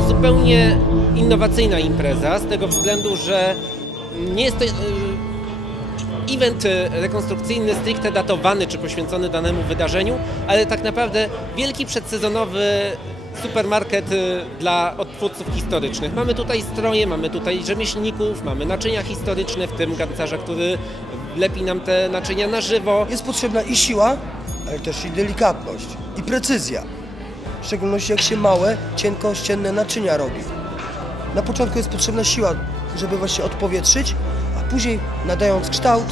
To zupełnie innowacyjna impreza z tego względu, że nie jest to y, event y, rekonstrukcyjny stricte datowany czy poświęcony danemu wydarzeniu, ale tak naprawdę wielki przedsezonowy supermarket y, dla odtwórców historycznych. Mamy tutaj stroje, mamy tutaj rzemieślników, mamy naczynia historyczne, w tym garncarza, który lepi nam te naczynia na żywo. Jest potrzebna i siła, ale też i delikatność, i precyzja. W szczególności jak się małe, cienkościenne naczynia robi. Na początku jest potrzebna siła, żeby właśnie odpowietrzyć, a później nadając kształt,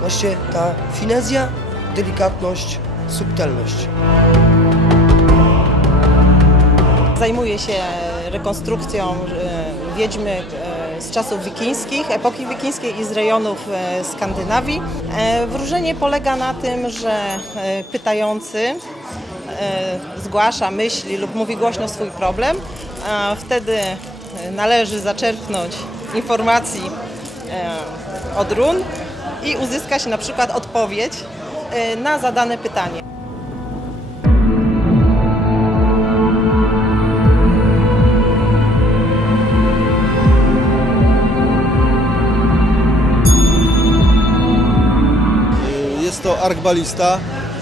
właśnie ta finezja, delikatność, subtelność. Zajmuję się rekonstrukcją e, wiedźmy e, z czasów wikińskich, epoki wikińskiej i z rejonów e, Skandynawii. Wróżenie polega na tym, że pytający zgłasza, myśli lub mówi głośno swój problem, a wtedy e, należy zaczerpnąć informacji e, od run i uzyskać na przykład odpowiedź e, na zadane pytanie. Jest to arkbalista.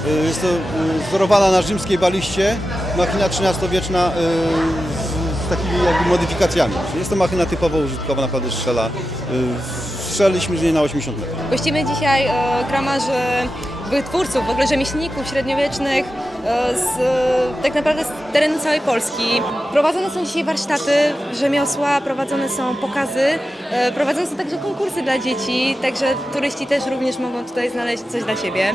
Y, Jest to y, wzorowana na rzymskiej baliście. Machina XIII-wieczna y, z, z takimi jakby modyfikacjami. Jest to machina typowo użytkowa, naprawdę strzela. Strzeliliśmy z niej na 80 metrów. Gościmy dzisiaj e, gramarzy wytwórców, w ogóle rzemieślników średniowiecznych z, tak naprawdę z terenu całej Polski. Prowadzone są dzisiaj warsztaty rzemiosła, prowadzone są pokazy, prowadzone są także konkursy dla dzieci, także turyści też również mogą tutaj znaleźć coś dla siebie.